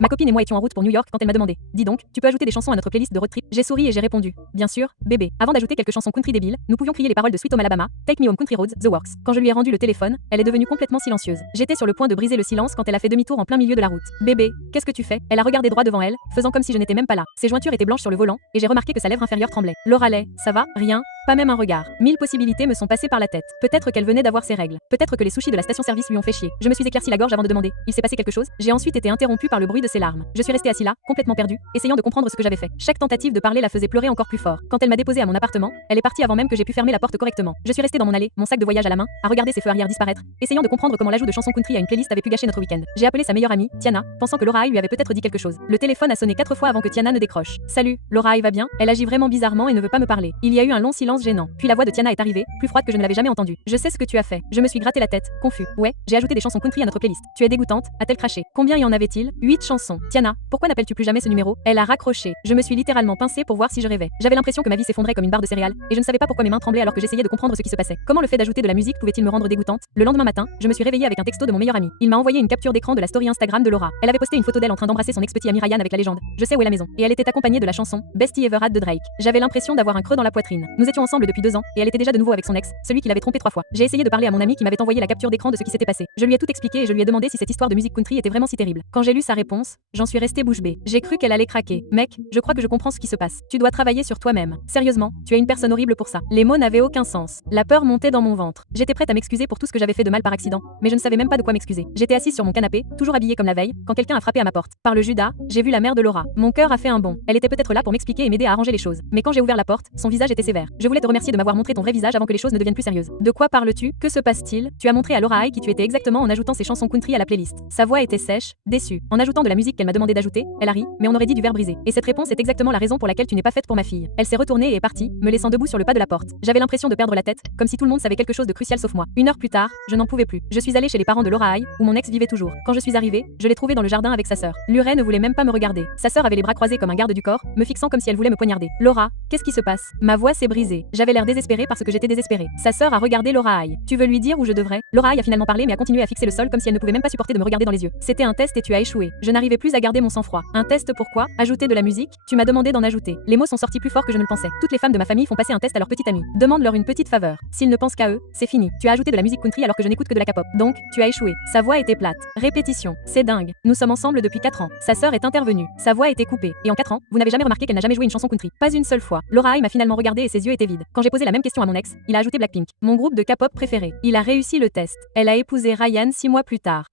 Ma copine et moi étions en route pour New York quand elle m'a demandé: dis donc, tu peux ajouter des chansons à notre playlist de road trip? J'ai souri et j'ai répondu: bien sûr, bébé. Avant d'ajouter quelques chansons country débiles, nous pouvions crier les paroles de Sweet Home Alabama, Take Me Home Country Roads, The Works. Quand je lui ai rendu le téléphone, elle est devenue complètement silencieuse. J'étais sur le point de briser le silence quand elle a fait demi-tour en plein milieu de la route. Bébé, qu'est-ce que tu fais? Elle a regardé droit devant elle, faisant comme si je n'étais même pas là. Ses jointures étaient blanches sur le volant, et j'ai remarqué que sa lèvre inférieure tremblait. Laura Lay, ça va? Rien? Pas même un regard. 1000 possibilités me sont passées par la tête. Peut-être qu'elle venait d'avoir ses règles. Peut-être que les sushis de la station-service lui ont fait chier. Je me suis éclairci la gorge avant de demander: il s'est passé quelque chose? J'ai ensuite été interrompu par le bruit de ses larmes. Je suis resté assis là, complètement perdu, essayant de comprendre ce que j'avais fait. Chaque tentative de parler la faisait pleurer encore plus fort. Quand elle m'a déposé à mon appartement, elle est partie avant même que j'ai pu fermer la porte correctement. Je suis resté dans mon allée, mon sac de voyage à la main, à regarder ses feux arrière disparaître, essayant de comprendre comment l'ajout de chansons country à une playlist avait pu gâcher notre week-end. J'ai appelé sa meilleure amie, Tiana, pensant que Laura lui avait peut-être dit quelque chose. Le téléphone a sonné 4 fois avant que Tiana ne décroche. Salut, Laura va bien? Elle agit vraiment bizarrement et ne veut pas me parler. Il y a eu un long silence gênant. Puis la voix de Tiana est arrivée, plus froide que je ne l'avais jamais entendue. Je sais ce que tu as fait. Je me suis gratté la tête, confus. Ouais, j'ai ajouté des chansons country à notre playlist. Tu es dégoûtante, a-t-elle craché. Combien y en avait-il? 8 chansons. Tiana, pourquoi n'appelles-tu plus jamais ce numéro? Elle a raccroché. Je me suis littéralement pincée pour voir si je rêvais. J'avais l'impression que ma vie s'effondrait comme une barre de céréales, et je ne savais pas pourquoi mes mains tremblaient alors que j'essayais de comprendre ce qui se passait. Comment le fait d'ajouter de la musique pouvait-il me rendre dégoûtante? Le lendemain matin, je me suis réveillée avec un texto de mon meilleur ami. Il m'a envoyé une capture d'écran de la story Instagram de Laura. Elle avait posté une photo d'elle en train d'embrasser son ex-petit ami Ryan avec la légende: je sais où est la maison. Et elle était accompagnée de la chanson Bestie Ever Had de Drake. J'avais l'impression d'avoir un creux dans la poitrine. Nous étions ensemble depuis 2 ans, et elle était déjà de nouveau avec son ex, celui qui l'avait trompé 3 fois. J'ai essayé de parler à mon ami qui m'avait envoyé la capture d'écran de ce qui s'était passé. Je lui ai tout expliqué et je lui ai demandé si cette histoire de musique country était vraiment si terrible. Quand j'ai lu sa réponse, j'en suis restée bouche bée. J'ai cru qu'elle allait craquer. Mec, je crois que je comprends ce qui se passe. Tu dois travailler sur toi-même. Sérieusement, tu es une personne horrible pour ça. Les mots n'avaient aucun sens. La peur montait dans mon ventre. J'étais prête à m'excuser pour tout ce que j'avais fait de mal par accident, mais je ne savais même pas de quoi m'excuser. J'étais assise sur mon canapé, toujours habillée comme la veille, quand quelqu'un a frappé à ma porte. Par le Judas, j'ai vu la mère de Laura. Mon cœur a fait un bond. Elle était peut-être là pour m'expliquer et m'aider à arranger les choses. Mais quand j'ai ouvert la porte, son visage était sévère. Je voulais te remercier de m'avoir montré ton vrai visage avant que les choses ne deviennent plus sérieuses. De quoi parles-tu? Que se passe-t-il? Tu as montré à Laura qui tu étais exactement en ajoutant ses chansons country à la playlist. Sa voix était sèche, déçue. En ajoutant de la musique qu'elle m'a demandé d'ajouter, elle a ri, mais on aurait dit du verre brisé. Et cette réponse est exactement la raison pour laquelle tu n'es pas faite pour ma fille. Elle s'est retournée et est partie, me laissant debout sur le pas de la porte. J'avais l'impression de perdre la tête, comme si tout le monde savait quelque chose de crucial sauf moi. 1 heure plus tard, je n'en pouvais plus. Je suis allée chez les parents de Laura où mon ex vivait toujours. Quand je suis arrivée, je l'ai trouvée dans le jardin avec sa sœur. Luray ne voulait même pas me regarder. Sa sœur avait les bras croisés comme un garde du corps, me fixant comme si elle voulait me poignarder. Laura, qu'est-ce qui se passe? Ma voix s'est brisée. J'avais l'air désespérée parce que j'étais désespérée. Sa sœur a regardé Laura. Tu veux lui dire où je devrais? Laura a finalement parlé mais a continué à fixer le sol comme si elle ne pouvait même pas supporter de me regarder dans les yeux. C'était un test et tu as échoué. Je n'arrivais plus à garder mon sang-froid. Un test pourquoi? Ajouter de la musique? Tu m'as demandé d'en ajouter. Les mots sont sortis plus forts que je ne le pensais. Toutes les femmes de ma famille font passer un test à leur petite amie. Demande-leur une petite faveur. S'ils ne pensent qu'à eux, c'est fini. Tu as ajouté de la musique country alors que je n'écoute que de la K-pop. Donc, tu as échoué. Sa voix était plate. Répétition. C'est dingue. Nous sommes ensemble depuis 4 ans. Sa sœur est intervenue. Sa voix était coupée. Et en 4 ans, vous n'avez jamais remarqué qu'elle n'a jamais joué une chanson country. Pas une seule fois. Laura m'a finalement regardé et ses yeux étaient vides. Quand j'ai posé la même question à mon ex, il a ajouté Blackpink, mon groupe de K-pop préféré. Il a réussi le test. Elle a épousé Ryan 6 mois plus tard.